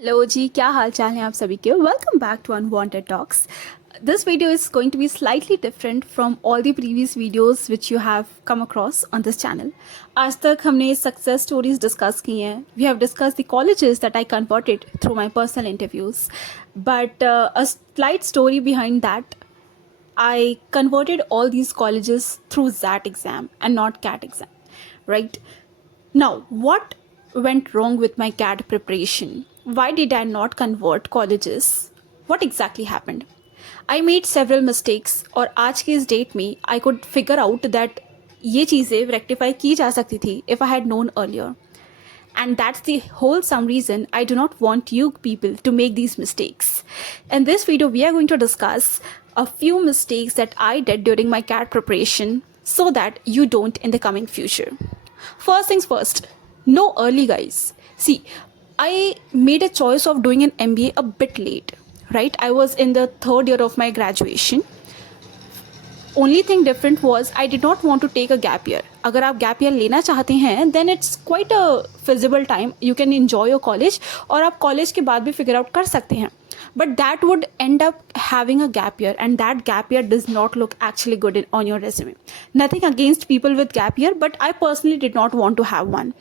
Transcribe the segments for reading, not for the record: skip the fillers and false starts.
Hello जी, क्या हाल चाल है आप सभी के। Welcome back to unwanted talks. This video is going to be slightly different from all the previous videos which you have come across on this channel. आज तक हमने सक्सेस स्टोरीज डिस्कस की हैं। We have discuss the colleges that I converted through my personal interviews, but a slight story behind that, I converted all these colleges through ZAT exam and not CAT exam, right? Now, what went wrong with my CAT preparation? Why did I not convert colleges? What exactly happened? I made several mistakes और आज के इस date में I could figure out that ये चीज़ें rectify की जा सकती थी if I had known earlier. And that's the wholesome reason I do not want you people to make these mistakes. In this video, we are going to discuss a few mistakes that I did during my CAT preparation so that you don't in the coming future. First things first, no early guys. See, I made a choice of doing an MBA a bit late, right? I was in the third year of my graduation. Only thing different was I did not want to take a gap year. अगर आप gap year लेना चाहते हैं then it's quite a feasible time, you can enjoy your college और आप college के बाद भी फिगर आउट कर सकते हैं. But that would end up having a gap year and that gap year does not look actually good in on your resume. Nothing against people with gap year, but I personally did not want to have one.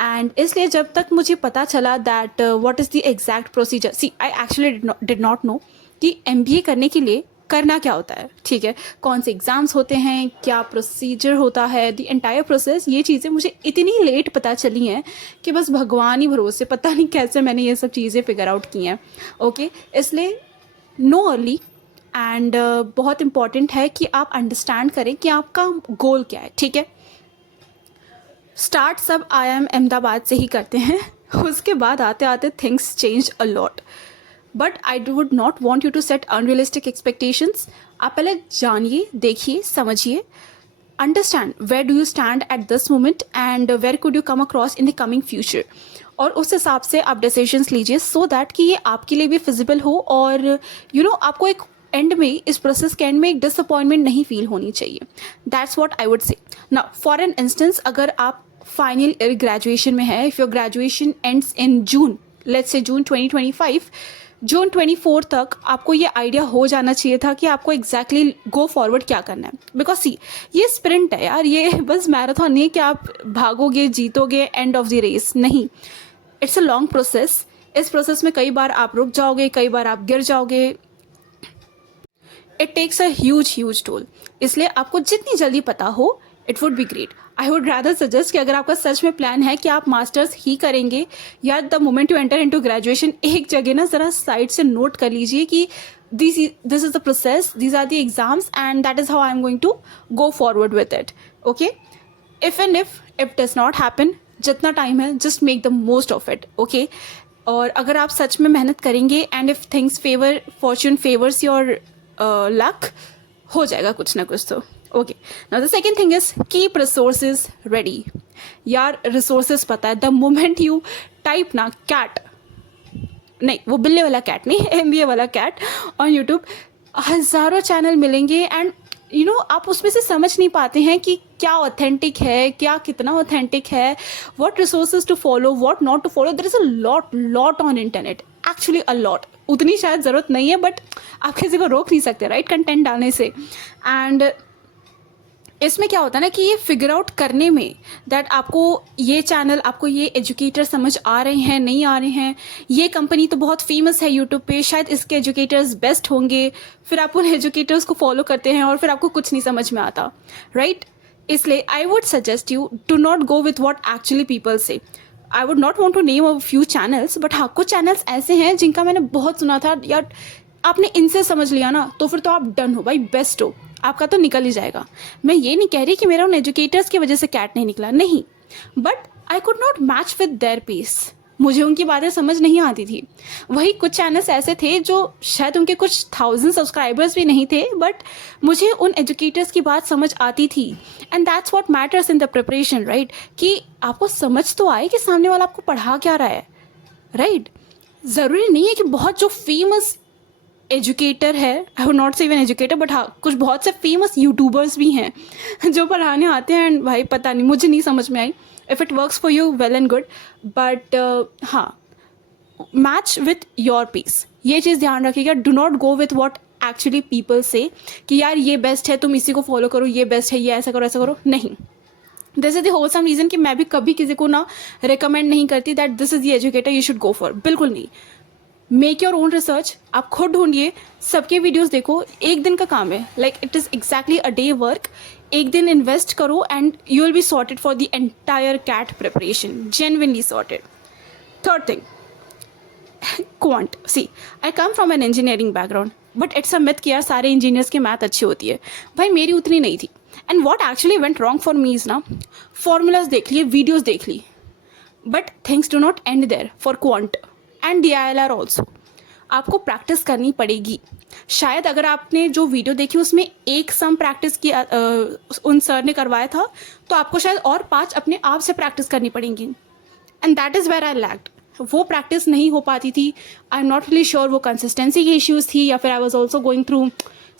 And इसलिए जब तक मुझे पता चला that what is the exact procedure, see I actually did not know कि MBA करने के लिए करना क्या होता है, ठीक है, कौन से एग्ज़ाम्स होते हैं, क्या प्रोसीजर होता है, द एंटायर प्रोसेस. ये चीज़ें मुझे इतनी लेट पता चली हैं कि बस भगवान ही भरोसे, पता नहीं कैसे मैंने ये सब चीज़ें फिगर आउट की हैं. ओके, इसलिए नो अर्ली. एंड बहुत इंपॉर्टेंट है कि आप अंडरस्टैंड करें कि आपका गोल क्या है, ठीक है. स्टार्ट सब IIM अहमदाबाद से ही करते हैं. उसके बाद आते आते things change a lot. But I would not want you to set unrealistic expectations. आप पहले जानिए, देखिए, समझिए, understand where do you stand at this moment and where could you come across in the coming future. और उस हिसाब से आप डिसीजंस लीजिए सो दैट कि ये आपके लिए भी फिजिबल हो और आपको एक एंड में, इस प्रोसेस के एंड में एक डिसअपॉइंटमेंट नहीं फील होनी चाहिए. That's what I would say. Now for an instance, अगर आप फाइनल ईयर ग्रेजुएशन में है, if your graduation ends in June, let's say जून 2025, जून 24 तक आपको ये आइडिया हो जाना चाहिए था कि आपको एग्जैक्टली गो फॉरवर्ड क्या करना है. बिकॉज सी, ये स्प्रिंट है यार, ये बस मैराथन नहीं है कि आप भागोगे, जीतोगे, एंड ऑफ द रेस नहीं. It's a long process. इस प्रोसेस में कई बार आप रुक जाओगे, कई बार आप गिर जाओगे. It takes a huge toll. इसलिए आपको जितनी जल्दी पता हो it would be great. I would rather suggest कि अगर आपका सच में प्लान है कि आप मास्टर्स ही करेंगे, या the moment you enter into graduation, एक जगह ना ज़रा साइड से नोट कर लीजिए कि this is the process, these are the exams and that is how I am going to go forward with it. Okay, if does not happen, जितना time है just make the most of it. Okay, और अगर आप सच में मेहनत करेंगे and if things favour, fortune favours your luck, हो जाएगा कुछ ना कुछ तो. Okay, now the second thing is keep resources ready. यार रिसोर्सेज पता है, द मोमेंट यू टाइप ना कैट, नहीं वो बिल्ले वाला कैट नहीं, MBA वाला कैट ऑन यूट्यूब, हज़ारों चैनल मिलेंगे एंड आप उसमें से समझ नहीं पाते हैं कि क्या ऑथेंटिक है, क्या कितना ऑथेंटिक है, what resources to follow, what not to follow. There is a lot on internet, actually a lot. उतनी शायद ज़रूरत नहीं है बट आप किसी को रोक नहीं सकते, राइट, कंटेंट डालने से. एंड इसमें क्या होता है ना कि ये फिगर आउट करने में दैट आपको ये चैनल, आपको ये एजुकेटर समझ आ रहे हैं, नहीं आ रहे हैं, ये कंपनी तो बहुत फेमस है यूट्यूब पे, शायद इसके एजुकेटर्स बेस्ट होंगे, फिर आप उन एजुकेटर्स को फॉलो करते हैं और फिर आपको कुछ नहीं समझ में आता, राइट. इसलिए I would suggest you to not go with what actually people say. I would not want to name a few channels, but हाँ, कुछ चैनल्स ऐसे हैं जिनका मैंने बहुत सुना था यार, आपने इनसे समझ लिया ना तो फिर तो आप डन हो भाई, बेस्ट हो, आपका तो निकल ही जाएगा. मैं ये नहीं कह रही कि मेरा उन एजुकेटर्स की वजह से कैट नहीं निकला, नहीं, but I could not match with their pace. मुझे उनकी बातें समझ नहीं आती थी. वही कुछ चैनल्स ऐसे थे जो शायद उनके कुछ 1000 सब्सक्राइबर्स भी नहीं थे, बट मुझे उन एजुकेटर्स की बात समझ आती थी. And that's what matters in the preparation, right, कि आपको समझ तो आए कि सामने वाला आपको पढ़ा क्या रहा है, राइट. ज़रूरी नहीं है कि बहुत जो फेमस एजुकेटर है, आई वुड नॉट से इवन एजुकेटर, बट हाँ, कुछ बहुत से फेमस यूट्यूबर्स भी हैं जो पढ़ाने आते हैं एंड भाई पता नहीं, मुझे नहीं समझ में आई. If it works for you well and good, but हाँ, मैच विथ योर पेस, ये चीज़ ध्यान रखिएगा. Do not go with what actually people say कि यार ये बेस्ट है, तुम इसी को फॉलो करो, ये बेस्ट है, ये ऐसा करो, ऐसा करो. नहीं, this is the wholesome reason कि मैं भी कभी किसी को ना रिकमेंड नहीं करती that this is the educator you should go for. बिल्कुल नहीं. Make your own research. आप खुद ढूंढिए, सबके वीडियोस देखो. एक दिन का काम है, like it is exactly a day work. एक दिन इन्वेस्ट करो and you will be sorted for the entire CAT preparation. Genuinely sorted. Third thing, quant. See, I come from an engineering background, but it's a myth कि यार सारे engineers की math अच्छी होती है. भाई मेरी उतनी नहीं थी. And what actually went wrong for me is ना, फॉर्मूलाज देख लिए, वीडियोज देख ली, but things do not end there for quant and DILR also. आपको प्रैक्टिस करनी पड़ेगी. शायद अगर आपने जो वीडियो देखी उसमें एक सम प्रैक्टिस किया उन सर ने करवाया था, तो आपको शायद और 5 अपने आप से प्रैक्टिस करनी पड़ेंगी. And that is where I lacked. वो प्रैक्टिस नहीं हो पाती थी. I am not really sure वो कंसिस्टेंसी की इश्यूज़ थी या फिर I was also going through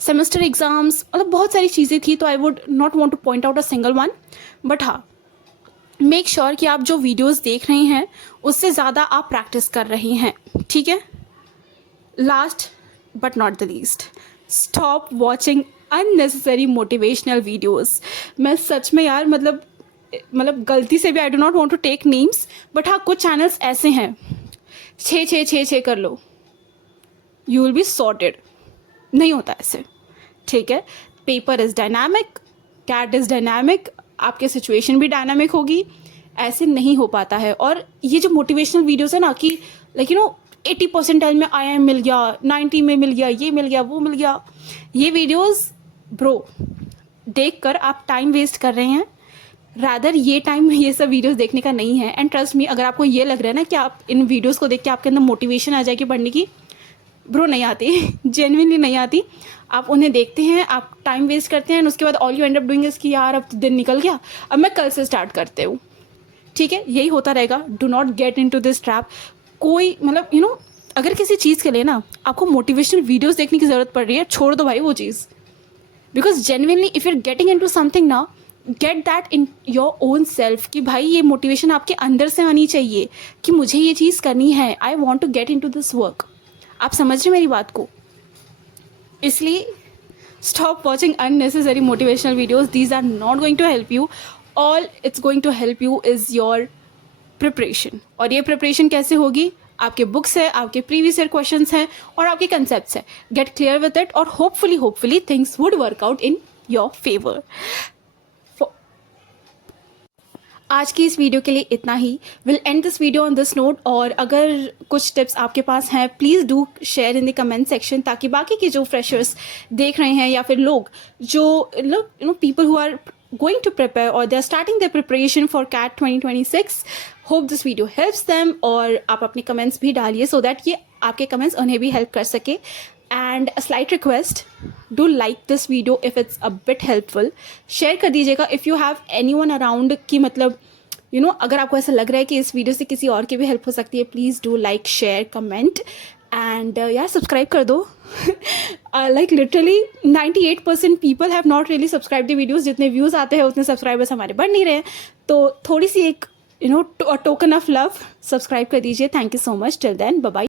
semester exams. मतलब बहुत सारी चीज़ें थी, तो I would not want to point out a single one. But हाँ, मेक श्योर कि आप जो वीडियोस देख रहे हैं उससे ज़्यादा आप प्रैक्टिस कर रहे हैं. ठीक है. Last but not the least, stop watching unnecessary motivational videos. मैं सच में यार मतलब गलती से भी I do not want to take names, but हाँ कुछ चैनल्स ऐसे हैं, 6 कर लो, यू विल बी सॉर्टेड. नहीं होता ऐसे. ठीक है. Paper is dynamic, CAT is dynamic, आपके सिचुएशन भी डायनामिक होगी. ऐसे नहीं हो पाता है. और ये जो मोटिवेशनल वीडियोस है ना कि लाइक 80 परसेंटाइल में IIM मिल गया, 90 में मिल गया, ये मिल गया, वो मिल गया, ये वीडियोस ब्रो देखकर आप टाइम वेस्ट कर रहे हैं. रादर ये टाइम ये सब वीडियोस देखने का नहीं है. एंड ट्रस्ट मी, अगर आपको ये लग रहा है ना कि आप इन वीडियोस को देख के आपके अंदर मोटिवेशन आ जाएगी पढ़ने की, ब्रो नहीं आती. जेन्युइनली नहीं आती. आप उन्हें देखते हैं, आप टाइम वेस्ट करते हैं, उसके बाद all you and up doing is कि यार अब तो दिन निकल गया, अब मैं कल से स्टार्ट करते हूँ. ठीक है, यही होता रहेगा. Do not get in to this trap. कोई मतलब अगर किसी चीज़ के लिए ना आपको मोटिवेशनल वीडियोस देखने की ज़रूरत पड़ रही है, छोड़ दो भाई वो चीज़. Because genuinely if you are getting into something ना, get that in your own self कि भाई ये मोटिवेशन आपके अंदर से आनी चाहिए कि मुझे ये चीज़ करनी है. I want to get in to this work. आप समझ रहे मेरी बात को. इसलिए stop watching unnecessary motivational videos. These are not going to help you. All it's going to help you is your preparation. और ये preparation कैसे होगी? आपके बुक्स है, आपके प्रीवियस ईयर क्वेश्चंस हैं और आपके कंसेप्ट्स है. गेट क्लियर विद इट और hopefully things would work out in your favour. आज की इस वीडियो के लिए इतना ही. Will end this video on this note. और अगर कुछ टिप्स आपके पास हैं, please do share in the comment section, ताकि बाकी के जो फ्रेशर्स देख रहे हैं या फिर लोग जो people who are going to prepare or they're starting their preparation for CAT 2026, hope this video helps them. और आप अपने कमेंट्स भी डालिए so that ये आपके कमेंट्स उन्हें भी हेल्प कर सके. And a slight request, do like this video if it's a bit helpful. Share कर दीजिएगा if you have anyone around कि मतलब अगर आपको ऐसा लग रहा है कि इस वीडियो से किसी और की भी हेल्प हो सकती है, please do like, share, comment and यार सब्सक्राइब कर दो. Like literally 98% people have not really subscribe the videos. जितने व्यूज़ आते हैं उतने सब्सक्राइबर्स हमारे बढ़ नहीं रहे हैं. तो थोड़ी सी एक टोकन ऑफ लव सब्सक्राइब कर दीजिए. Thank you so much. Till then, bye bye.